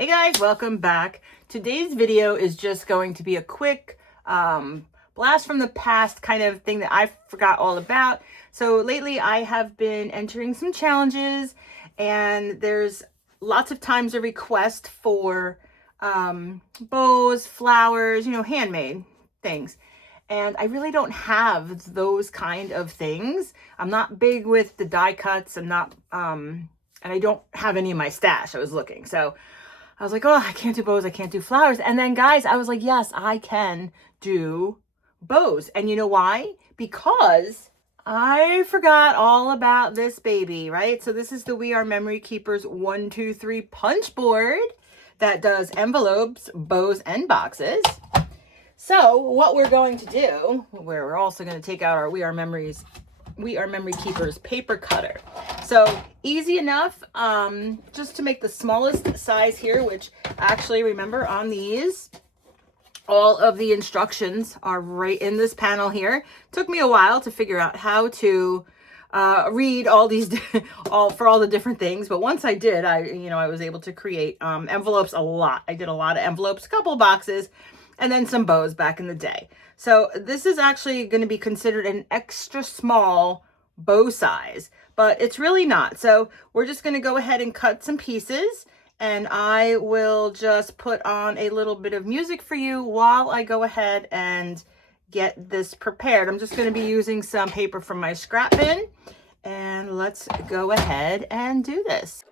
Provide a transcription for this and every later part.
Hey guys, welcome back. Today's video is just going to be a quick blast from the past kind of thing that I forgot all about. So lately I have been entering some challenges and there's lots of times a request for bows, flowers, handmade things. And I really don't have those kind of things. I'm not big with the die cuts. I'm not, and I don't have any in my stash. I was looking. So I was like, oh, I can't do bows. I can't do flowers. And then guys, I was like, yes, I can do bows. And you know why? Because I forgot all about this baby, right? So this is the We Are Memory Keepers 1, 2, 3 punch board that does envelopes, bows, and boxes. So what we're going to do, where we're also going to take out our We Are Memory Keepers paper cutter. So easy enough, just to make the smallest size here, which actually, remember on these, all of the instructions are right in this panel here. Took me a while to figure out how to read all these, for all the different things. But once I did, I was able to create envelopes a lot. I did a lot of envelopes, a couple of boxes, and then some bows back in the day. So this is actually going to be considered an extra small bow size, but it's really not. So we're just going to go ahead and cut some pieces, and I will just put on a little bit of music for you while I go ahead and get this prepared. I'm just going to be using some paper from my scrap bin, and let's go ahead and do this.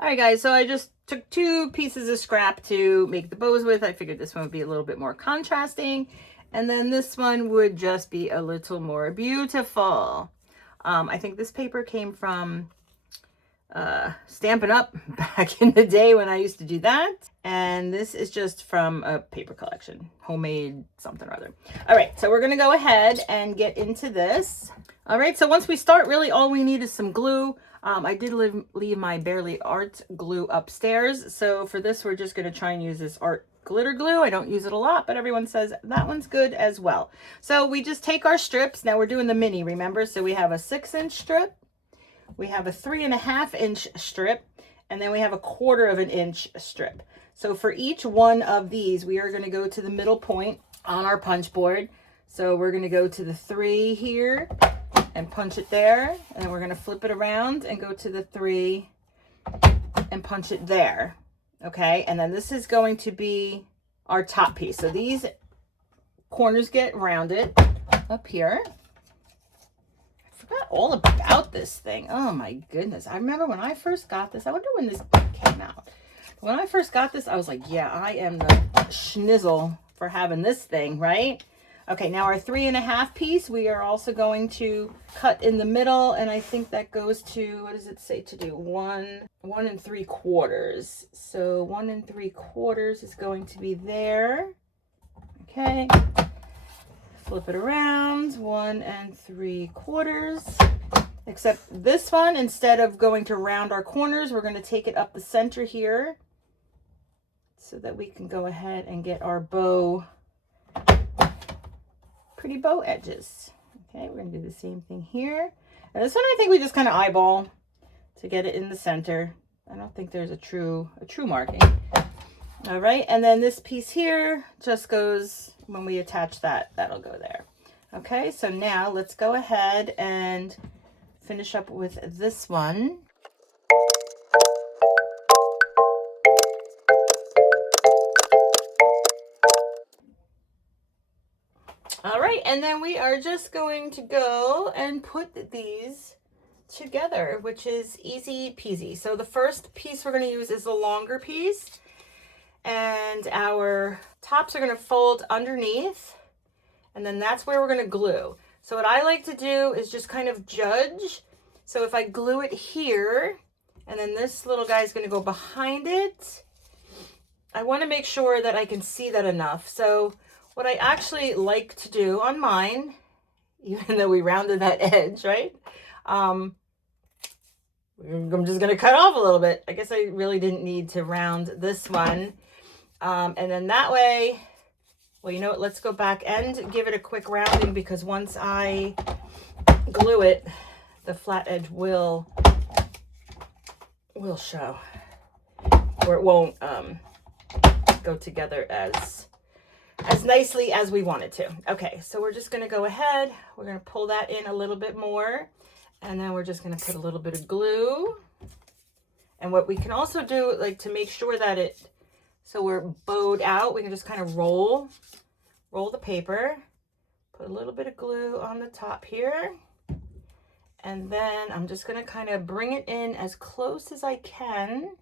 All right, guys, so I just took 2 pieces of scrap to make the bows with. I figured this one would be a little bit more contrasting, and then this one would just be a little more beautiful. I think this paper came from Stampin' Up! Back in the day when I used to do that, and this is just from a paper collection, homemade something or other. All right, so we're gonna go ahead and get into this. All right, so once we start, really all we need is some glue. I did leave my Barely Art glue upstairs. So for this, we're just going to try and use this art glitter glue. I don't use it a lot, but everyone says that one's good as well. So we just take our strips. Now we're doing the mini, remember? So we have a 6-inch strip, we have a 3.5-inch strip, and then we have a 1/4 inch strip. So for each one of these, we are going to go to the middle point on our punch board. So we're going to go to the 3 here and punch it there, and then we're going to flip it around and go to the 3 and punch it there. Okay, and then this is going to be our top piece. So these corners get rounded up here. I forgot all about this thing. Oh my goodness, I remember when I first got this. I wonder when this came out. When I first got this, I was like, yeah, I am the schnizzle for having this thing, right? Okay, now our 3.5 piece, we are also going to cut in the middle, and I think that goes to, what does it say to do? 1 3/4. So 1 3/4 is going to be there. Okay, flip it around, 1 3/4. Except this one, instead of going to round our corners, we're going to take it up the center here so that we can go ahead and get our bow, pretty bow edges. Okay, we're going to do the same thing here. And this one I think we just kind of eyeball to get it in the center. I don't think there's a true marking. All right, and then this piece here just goes, when we attach that, that'll go there. Okay, so now let's go ahead and finish up with this one. All right, and then we are just going to go and put these together, which is easy peasy. So the first piece we're going to use is the longer piece, and our tops are going to fold underneath, and then that's where we're going to glue. So what I like to do is just kind of judge. So if I glue it here, and then this little guy is going to go behind it, I want to make sure that I can see that enough. So what I actually like to do on mine, even though we rounded that edge, right? I'm just going to cut off a little bit. I guess I really didn't need to round this one. And then that way, well, you know what? Let's go back and give it a quick rounding, because once I glue it, the flat edge will show, or it won't go together as nicely as we want it to. Okay, so we're just going to go ahead. We're going to pull that in a little bit more, and then we're just going to put a little bit of glue. And what we can also do, like, to make sure that so we're bowed out, we can just kind of roll the paper, put a little bit of glue on the top here, and then I'm just going to kind of bring it in as close as I can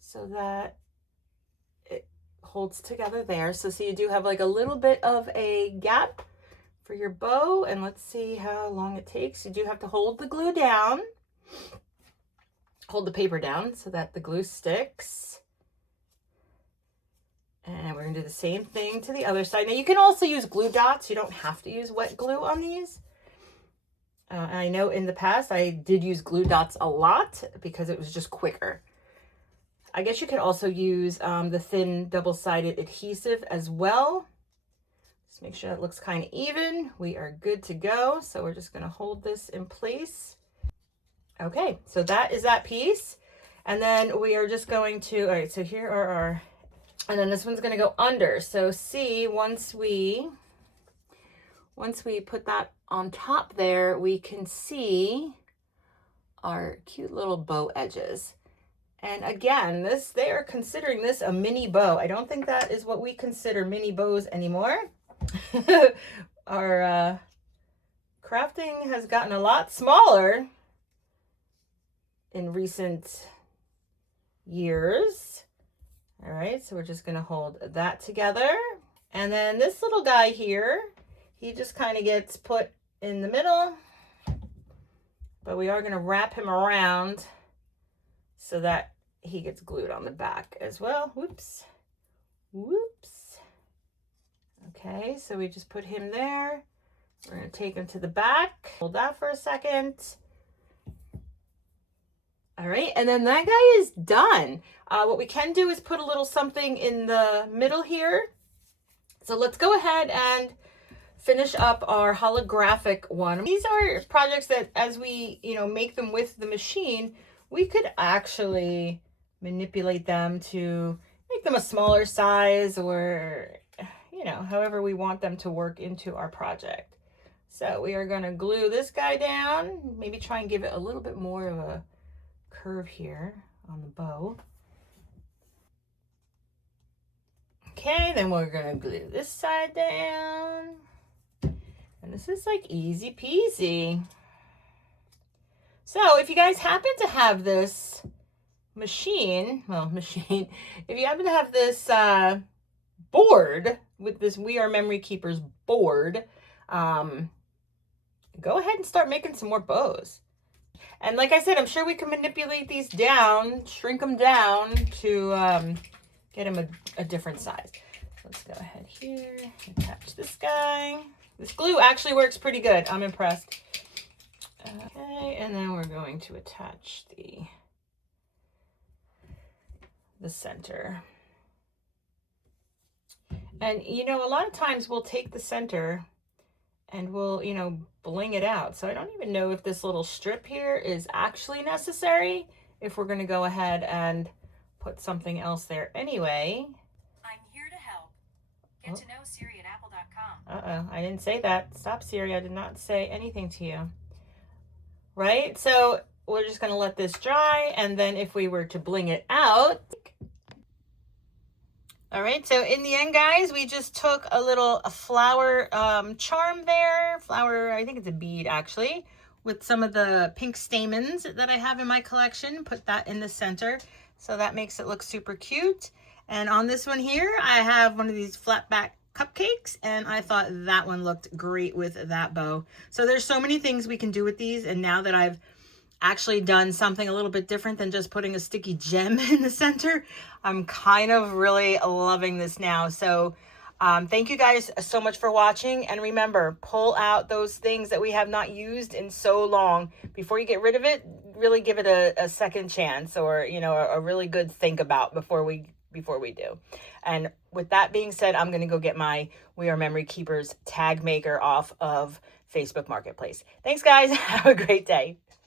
so that it holds together there. So you do have like a little bit of a gap for your bow, and let's see how long it takes. You do have to hold the glue down, hold the paper down so that the glue sticks. And we're going to do the same thing to the other side. Now, you can also use glue dots. You don't have to use wet glue on these. I know in the past I did use glue dots a lot because it was just quicker. I guess you could also use the thin double-sided adhesive as well. Just make sure it looks kind of even. We are good to go. So we're just going to hold this in place. Okay, so that is that piece. And then we are just going to, all right, so here are our... And then this one's going to go under. So see, once we put that on top there, we can see our cute little bow edges. And again, they are considering this a mini bow. I don't think that is what we consider mini bows anymore. Our crafting has gotten a lot smaller in recent years. All right, so we're just going to hold that together. And then this little guy here, he just kind of gets put in the middle, but we are going to wrap him around so that he gets glued on the back as well. Whoops. Whoops. Okay, so we just put him there. We're going to take him to the back. Hold that for a second. All right, and then that guy is done. What we can do is put a little something in the middle here. So let's go ahead and finish up our holographic one. These are projects that, as we, make them with the machine, we could actually manipulate them to make them a smaller size, or, however we want them to work into our project. So we are going to glue this guy down, maybe try and give it a little bit more of a curve here on the bow. Okay, then we're gonna glue this side down, and this is like easy peasy. So if you guys happen to have this machine, if you happen to have this board with this We Are Memory Keepers board, go ahead and start making some more bows. And like I said, I'm sure we can manipulate these down, shrink them down to get them a different size. So let's go ahead here, attach this guy. This glue actually works pretty good. I'm impressed. Okay, and then we're going to attach the center. And a lot of times we'll take the center and we'll, bling it out. So I don't even know if this little strip here is actually necessary, if we're going to go ahead and put something else there anyway. I'm here to help. Get to know Siri at apple.com. Uh-oh, I didn't say that. Stop, Siri. I did not say anything to you. Right? So we're just going to let this dry, and then if we were to bling it out. All right, so in the end, guys, we just took a flower charm there. Flower, I think it's a bead, actually, with some of the pink stamens that I have in my collection. Put that in the center, so that makes it look super cute. And on this one here, I have one of these flat back cupcakes, and I thought that one looked great with that bow. So there's so many things we can do with these, and now that I've actually done something a little bit different than just putting a sticky gem in the center. I'm kind of really loving this now. So thank you guys so much for watching. And remember, pull out those things that we have not used in so long. Before you get rid of it, really give it a second chance, or, you know, a really good think about before we do. And with that being said, I'm going to go get my We Are Memory Keepers tag maker off of Facebook Marketplace. Thanks, guys. Have a great day.